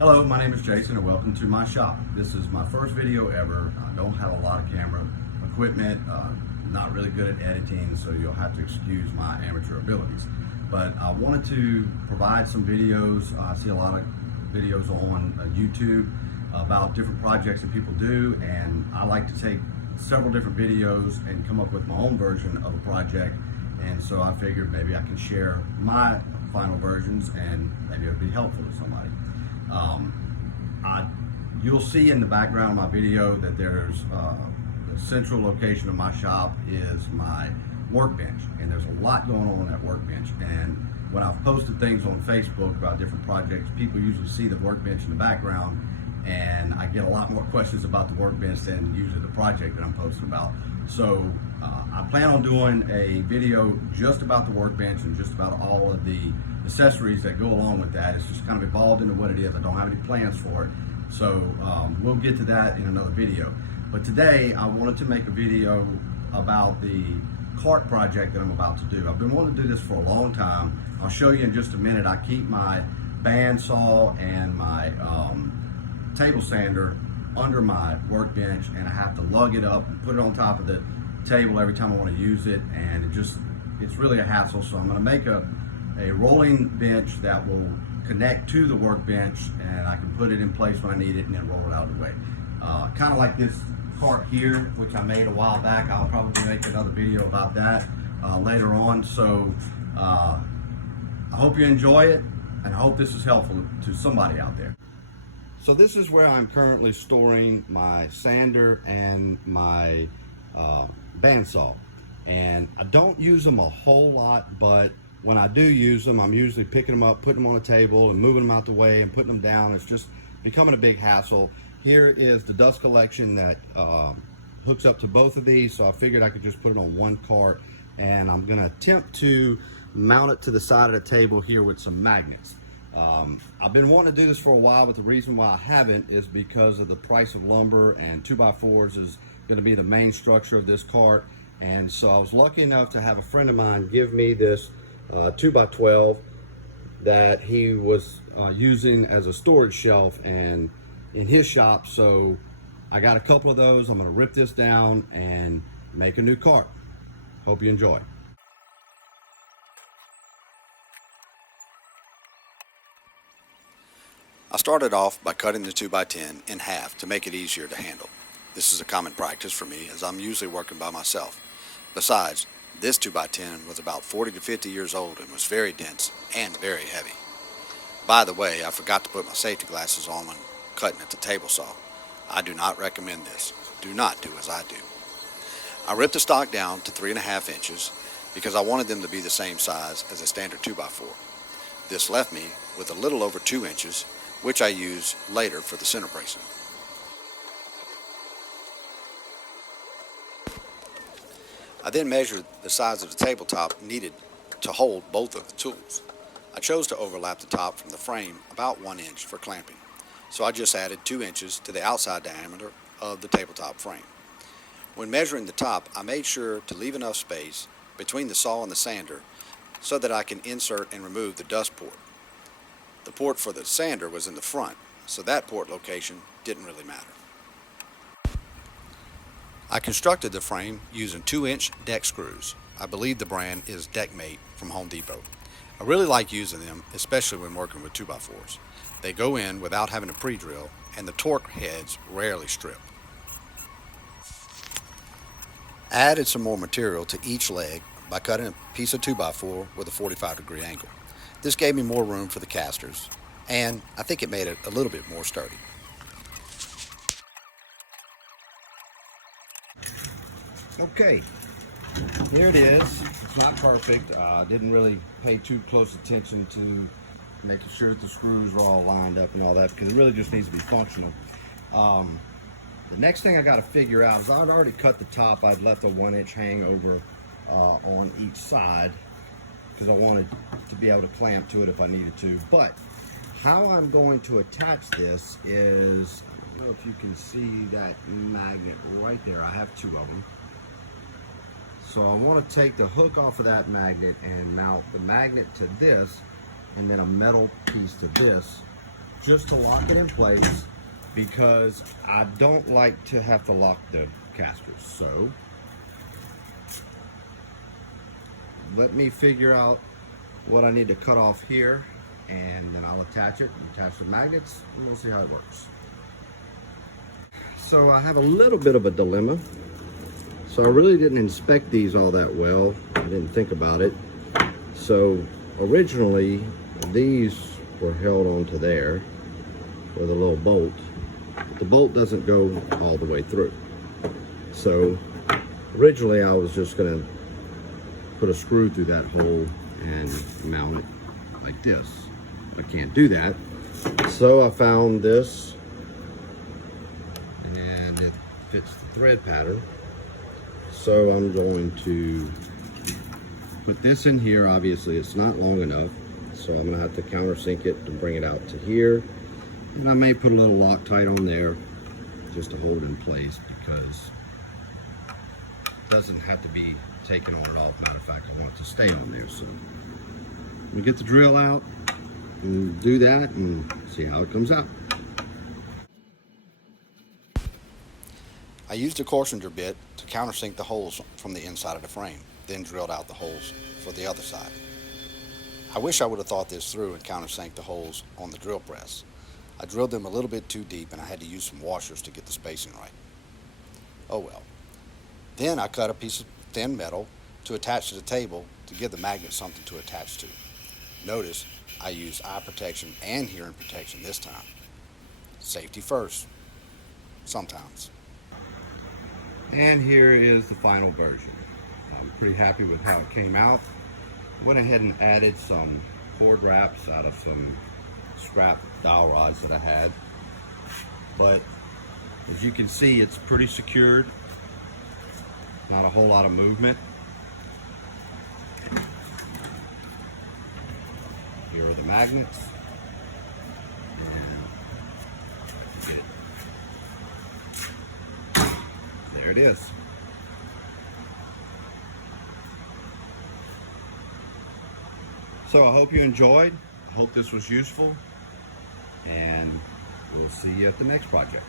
Hello, my name is Jason and welcome to my shop. This is my first video ever. I don't have a lot of camera equipment, not really good at editing, so you'll have to excuse my amateur abilities. But I wanted to provide some videos. I see a lot of videos on YouTube about different projects that people do, and I like to take several different videos and come up with my own version of a project. And so I figured maybe I can share my final versions and maybe it'll be helpful to somebody. You'll see in the background of my video that there's the central location of my shop is my workbench, and there's a lot going on that workbench. And when I've posted things on Facebook about different projects, people usually see the workbench in the background, and I get a lot more questions about the workbench than usually the project that I'm posting about. So I plan on doing a video just about the workbench and just about all of the accessories that go along with that. It's just kind of evolved into what it is. I don't have any plans for it. So we'll get to that in another video. But today I wanted to make a video about the cart project that I'm about to do. I've been wanting to do this for a long time. I'll show you in just a minute. I keep my bandsaw and my table sander under my workbench, and I have to lug it up and put it on top of the table every time I want to use it, and it's really a hassle. So I'm going to make a rolling bench that will connect to the workbench, and I can put it in place when I need it and then roll it out of the way. Kind of like this cart here, which I made a while back. I'll probably make another video about that later on. So I hope you enjoy it, and I hope this is helpful to somebody out there. So this is where I'm currently storing my sander and my bandsaw. And I don't use them a whole lot, but when I do use them, I'm usually picking them up, putting them on a table and moving them out the way and putting them down. It's just becoming a big hassle. Here is the dust collection that hooks up to both of these, so I figured I could just put it on one cart, and I'm gonna attempt to mount it to the side of the table here with some magnets. I've been wanting to do this for a while, but the reason why I haven't is because of the price of lumber, and 2x4s is gonna be the main structure of this cart. And so I was lucky enough to have a friend of mine give me this 2x12 that he was using as a storage shelf and in his shop. So I got a couple of those. I'm going to rip this down and make a new cart. Hope you enjoy. I started off by cutting the 2x10 in half to make it easier to handle. This is a common practice for me, as I'm usually working by myself. Besides, this 2x10 was about 40 to 50 years old and was very dense and very heavy. By the way, I forgot to put my safety glasses on when cutting at the table saw. I do not recommend this. Do not do as I do. I ripped the stock down to 3.5 inches because I wanted them to be the same size as a standard 2x4. This left me with a little over 2 inches, which I use later for the center bracing. I then measured the size of the tabletop needed to hold both of the tools. I chose to overlap the top from the frame about 1 inch for clamping, so I just added 2 inches to the outside diameter of the tabletop frame. When measuring the top, I made sure to leave enough space between the saw and the sander so that I can insert and remove the dust port. The port for the sander was in the front, so that port location didn't really matter. I constructed the frame using 2-inch deck screws. I believe the brand is Deckmate from Home Depot. I really like using them, especially when working with 2x4s. They go in without having to pre-drill, and the torque heads rarely strip. I added some more material to each leg by cutting a piece of 2x4 with a 45-degree angle. This gave me more room for the casters, and I think it made it a little bit more sturdy. Okay, here it is. It's not perfect. I didn't really pay too close attention to making sure that the screws are all lined up and all that, because it really just needs to be functional. The next thing I got to figure out is I'd already cut the top. I'd left a 1-inch hangover on each side because I wanted to be able to clamp to it if I needed to. But how I'm going to attach this is, I don't know if you can see that magnet right there. I have 2 of them. So I want to take the hook off of that magnet and mount the magnet to this, and then a metal piece to this just to lock it in place because I don't like to have to lock the casters. So let me figure out what I need to cut off here, and then I'll attach it, attach the magnets, and we'll see how it works. So I have a little bit of a dilemma. So I really didn't inspect these all that well. I didn't think about it. So originally these were held onto there with a little bolt. The bolt doesn't go all the way through. So originally I was just gonna put a screw through that hole and mount it like this. I can't do that. So I found this, and it fits the thread pattern. So I'm going to put this in here. Obviously it's not long enough, so I'm gonna have to countersink it to bring it out to here. And I may put a little Loctite on there just to hold it in place, because it doesn't have to be taken on and off. Matter of fact, I want it to stay on there. So we get the drill out and do that and see how it comes out. I used a Corsinger bit to countersink the holes from the inside of the frame, then drilled out the holes for the other side. I wish I would have thought this through and countersanked the holes on the drill press. I drilled them a little bit too deep, and I had to use some washers to get the spacing right. Oh well. Then I cut a piece of thin metal to attach to the table to give the magnet something to attach to. Notice I used eye protection and hearing protection this time. Safety first. Sometimes. And here is the final version. I'm pretty happy with how it came out. Went ahead and added some cord wraps out of some scrap dowel rods that I had. But as you can see, it's pretty secured. Not a whole lot of movement. Here are the magnets. And there it is. So I hope you enjoyed. I hope this was useful. And we'll see you at the next project.